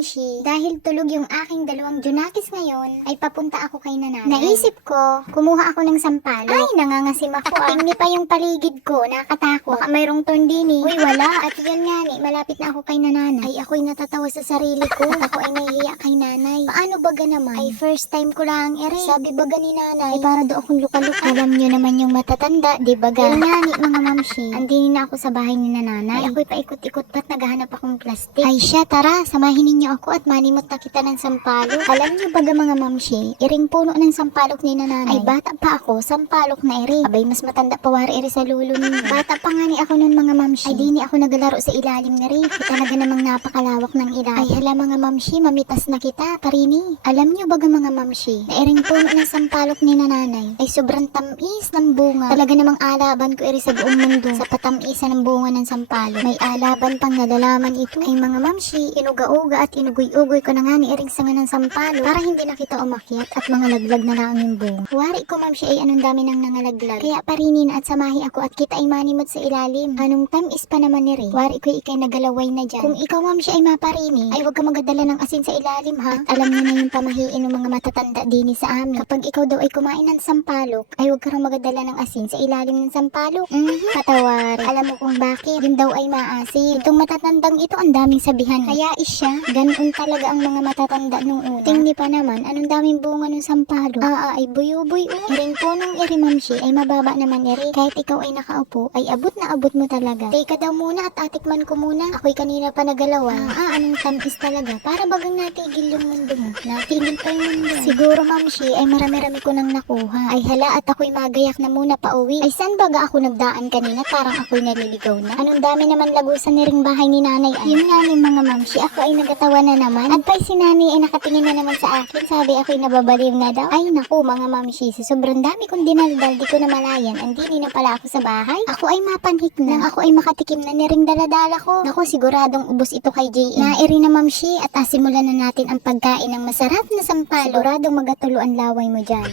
mamshi, dahil tulog yung aking dalawang junakis ngayon, ay papunta ako kay nanay. Naisip ko, kumuha ako ng sampalo. Ay, nangangasim ako Tingni pa yung paligid ko, nakatakot. Baka mayroong tondini. Uy, wala. At yun nga ni, malapit na ako kay nanay. Ay, ako'y natatawa sa sarili ko. Ako ay nahihiya kay nanay. Paano baga naman? Ay, first time ko lang Sabi baga ni nanay, ay para do akong luka-luka. Alam nyo naman yung matatanda, di baga? Yun nga ni, mga mamshi. Andini na ako sa bahay ni nanay. Ay, ako'y paikot-ikot ba't naghahanap akong plastic. Ay siya, tara, samahin ninyo ako at manimot na kita ng sampalok. Alam nyo baga mga mamshi, iring puno ng sampalok ni nanay. Ay, bata pa ako, sampalok na iri. Abay, mas matanda pa wari iri sa lulo ninyo. Bata pa nga ni ako nun mga mamshi. Ay, di ni ako naglaro sa ilalim na rin. Talaga namang napakalawak ng ilalim. Ay, hala mga mamshi, mamitas na kita, parini. Alam nyo baga mga mamshi, na iring puno ng sampalok ni nanay. Ay, sobrang tamis ng bunga. Talaga namang alaban ko iri sa buong mundo. Sa patamisan ng bunga ng sampalok. May alaban pang nalalaman ito. Ay, mga mamshi, inuga-uga at inugoy-ugoy ko na nga ni iring sanga ng sampalok para hindi na kita umakyat at mga laglag na lang yung bunga. Wari ko mamshi ay anong dami nang nangalaglag. Kaya parinin at samahi ako at kita ay manimot sa ilalim. Anong tamis pa naman ni Ray. Wari ko ikay nagalaway na dyan. Kung ikaw mamshi ay maparini, ay huwag ka magadala ng asin sa ilalim ha. At alam niyo na yung pamahiin ng mga matatanda dini sa amin. Kapag ikaw daw ay kumain ng sampalok, ay huwag ka rin magadala ng asin sa ilalim ng sampalok. Patawari. Alam mo kung bakit? Yun daw ay maasin. Itong matatandang ito ang daming sabihan. Kaya isya, ganun talaga ang mga matatanda nung una. Tingni pa naman, anong daming bunga ng sampalok. Ay buyo-buy. Iring punong iri mamshi ay mababa naman iri. Kahit ikaw ay nakaupo, ay abot na abot mo talaga. Teka daw muna at atikman ko muna. Ako'y kanina pa nagalawa. Anong tamis talaga. Para bagang natigil yung mundo mo. Natigil pa yung mundo. Siguro mamshi ay marami-rami ko nang nakuha. Ay hala at ako'y magayak na muna pa uwi. Ay saan baga ako nagdaan kanina? Parang ako'y naliligaw na. Anong dami naman lagusan ni ring bahay ni nanay. Yun nga ni mga mamshi, ako ay nagatawa na naman. At pa si nanay ay nakatingin na naman sa akin. Sabi ako'y nababaliw na daw. Ay naku mga mamshi, sa sobrang dami kong dinaldal, di ko na malayan. Andini na pala ako sa bahay. Ako ay mapanhik na. Nang ako ay makatikim na niring daladala ko. Naku, siguradong ubos ito kay JM. Nairi na mamshi at simulan na natin ang pagkain ng masarap na sampalok. Siguradong magatulo ang laway mo dyan.